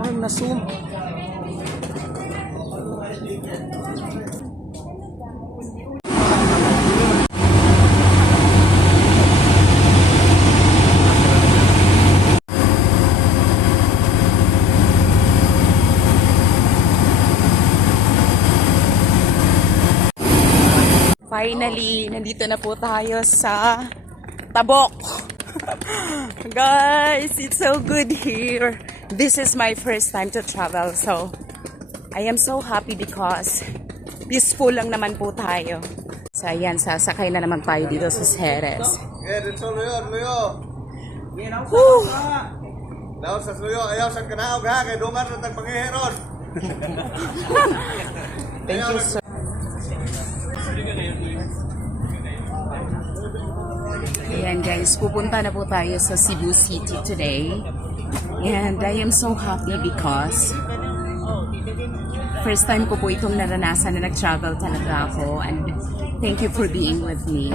Parang na-zoom. Finally, nandito na po tayo sa Tabok. Guys, it's so good here. This is my first time to travel, so I am so happy because peaceful lang naman po tayo. So ayan, sasakay na naman tayo dito sa Ceres. Eh, dito luyo, luyo. Whew! Daw sa luyo, ayaw sa kanaog ha, kay dungan sa tagpangihiron. Thank you, sir. Ayan guys, pupunta na po tayo sa Cebu City today. And I am so happy because first time ko po itong naranasan na nag-travel talaga ako. And thank you for being with me.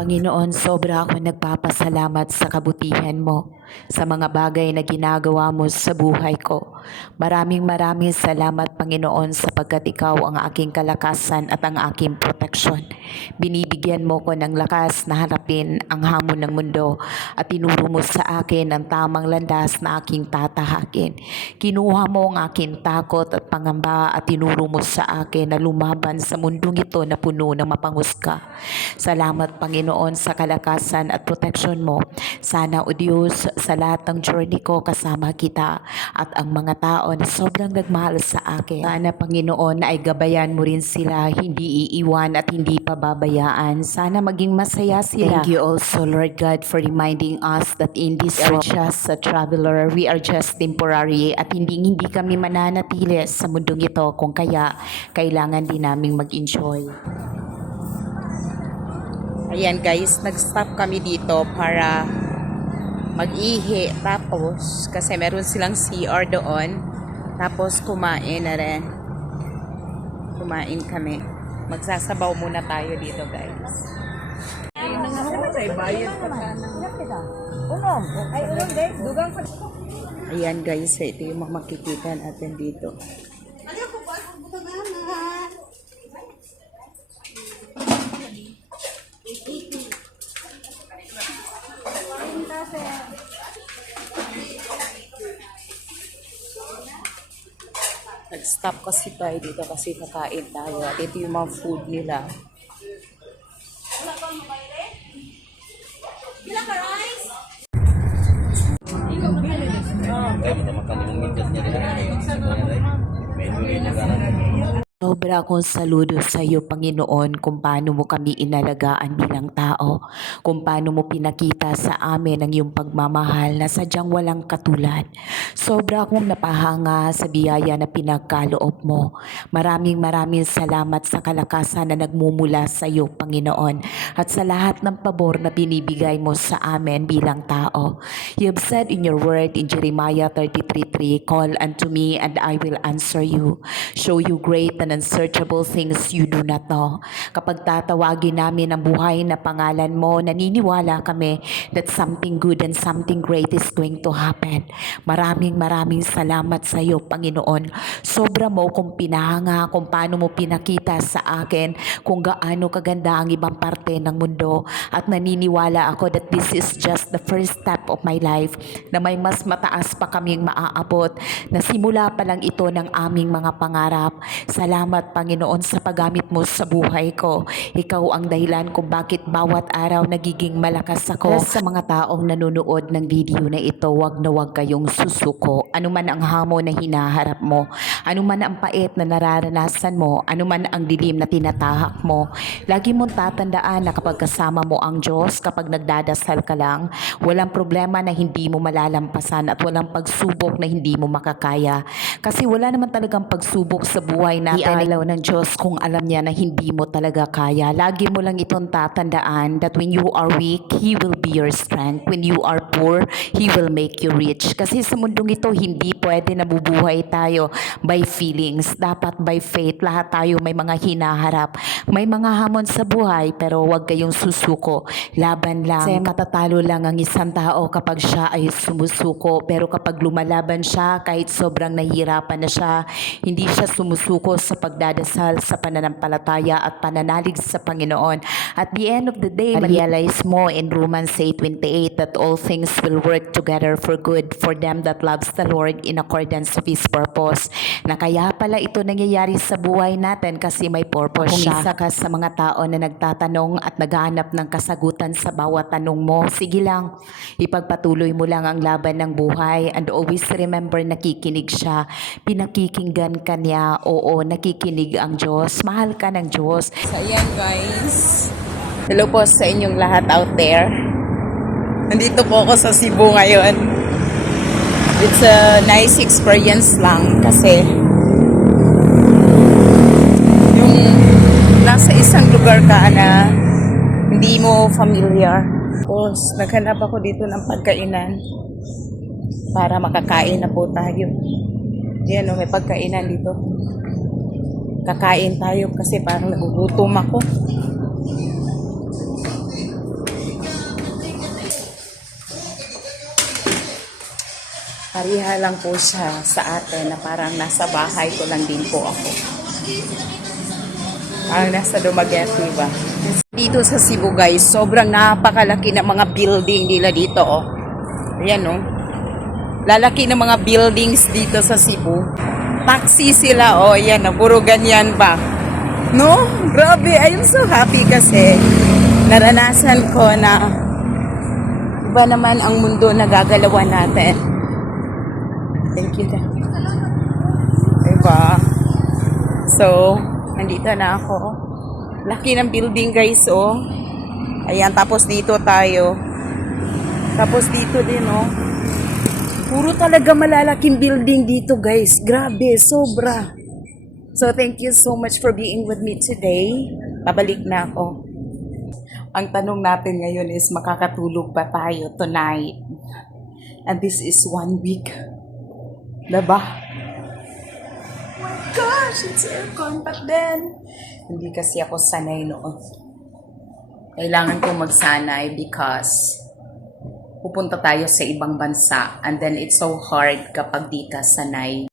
Panginoon, sobra ako nagpapasalamat sa kabutihan mo, sa mga bagay na ginagawa mo sa buhay ko. Maraming maraming salamat, Panginoon, sapagkat ikaw ang aking kalakasan at ang aking proteksyon. Binibigyan mo ko ng lakas na harapin ang hamon ng mundo at tinuro mo sa akin ang tamang landas na aking tatahakin. Kinuha mo ang aking takot at pangamba at tinuro mo sa akin na lumaban sa mundong ito na puno ng mapanghusga. Salamat, Panginoon, sa kalakasan at proteksyon mo. Sana, O Diyos, sa lahat ng journey ko kasama kita at ang mga tao na sobrang nagmahal sa akin. Sana, Panginoon, ay gabayan mo rin sila, hindi iiwan at hindi pababayaan. Sana maging masaya sila. Thank you also, Lord God, for reminding us that in this we are just a traveler, we are just temporary at hindi hindi kami mananatili sa mundong ito kung kaya kailangan din naming mag-enjoy. Ayan guys, nag-stop kami dito para mag-ihi. Tapos, kasi meron silang CR doon. Tapos, kumain na rin. Kumain kami. Magsasabaw muna tayo dito guys. Ayan guys, ito yung makikita natin dito. Nag-stop kasi tayo dito kasi kakain tayo. At ito yung mga food nila. Sobra akong saludo sa iyo, Panginoon, kung paano mo kami inalagaan bilang tao, kung paano mo pinakita sa amin ang iyong pagmamahal na sadyang walang katulad. Sobra akong napahanga sa biyaya na pinagkaloob mo. Maraming maraming salamat sa kalakasan na nagmumula sa iyo, Panginoon, at sa lahat ng pabor na binibigay mo sa amin bilang tao. You have said in your word in Jeremiah 33:3, Call unto me and I will answer you. Show you great and unsearchable things you do not know. Kapag tatawagin namin ang buhay na pangalan mo, naniniwala kami that something good and something great is going to happen. Maraming maraming salamat sa iyo, Panginoon. Sobra mo kung pinahanga, kung paano mo pinakita sa akin, kung gaano kaganda ang ibang parte ng mundo. At naniniwala ako that this is just the first step of my life na may mas mataas pa kaming maaabot na simula pa lang ito ng aming mga pangarap. Salamat Panginoon sa paggamit mo sa buhay ko. Ikaw ang dahilan kung bakit bawat araw nagiging malakas ako. Sa mga taong nanonood ng video na ito, wag na wag kayong susuko. Ano man ang hamon na hinaharap mo, ano man ang pait na nararanasan mo, ano man ang dilim na tinatahak mo, lagi mong tatandaan na kapag kasama mo ang Diyos, kapag nagdadasal ka lang, walang problema na hindi mo malalampasan at walang pagsubok na hindi mo makakaya. Kasi wala naman talagang pagsubok sa buhay natin Dinalaw ng Diyos kung alam niya na hindi mo talaga kaya. Lagi mo lang itong tatandaan that when you are weak, He will be your strength. When you are poor, He will make you rich. Kasi sa mundong ito, hindi pwede nabubuhay tayo by feelings. Dapat by faith. Lahat tayo may mga hinaharap. May mga hamon sa buhay, pero huwag kayong susuko. Laban lang. Kasi matatalo lang ang isang tao kapag siya ay sumusuko. Pero kapag lumalaban siya, kahit sobrang nahihirapan na siya, hindi siya sumusuko sa pagdadasal, sa pananampalataya at pananalig sa Panginoon. At the end of the day, realize mo in Romans 8.28 that all things will work together for good for them that loves the Lord in accordance of His purpose. Na kaya pala ito nangyayari sa buhay natin kasi may purpose Kung siya. isa Isa ka sa mga tao na nagtatanong at naghahanap ng kasagutan sa bawat tanong mo, sige lang, ipagpatuloy mo lang ang laban ng buhay and always remember nakikinig siya. Pinakikinggan ka niya, oo, nakikinig ang Diyos. Mahal ka ng Diyos. So, ayan guys. Hello po sa inyong lahat out there. Nandito po ako sa Cebu ngayon. It's a nice experience lang kasi yung nasa isang lugar ka na hindi mo familiar. Tapos, naghanap ako dito ng pagkainan para makakain na po tayo. Yan o, may pagkainan dito kakain tayo kasi parang nagugutom ako. Pariha lang po siya sa atin na parang nasa bahay ko lang din po ako. Parang nasa Dumaguete ba? Dito sa Cebu guys, sobrang napakalaki ng mga building nila dito oh. Ayan oh. Lalaki ng mga buildings dito sa Cebu. Taxi sila oh, yan oh, puro ganyan ba. No? Grabe, I'm so happy kasi naranasan ko na iba naman ang mundo na gagalawan natin. Thank you. Diba? So, nandito na ako. Laki ng building guys, oh. Ayan, tapos dito tayo. Tapos dito din, oh. Puro talaga malalaking building dito, guys. Grabe, sobra. So, thank you so much for being with me today. Babalik na ako. Ang tanong natin ngayon is, makakatulog ba tayo tonight? And this is one week. Diba? Oh my gosh, it's aircon. But then, hindi kasi ako sanay noon. Kailangan ko magsanay because pupunta tayo sa ibang bansa and then it's so hard kapag di ka sanay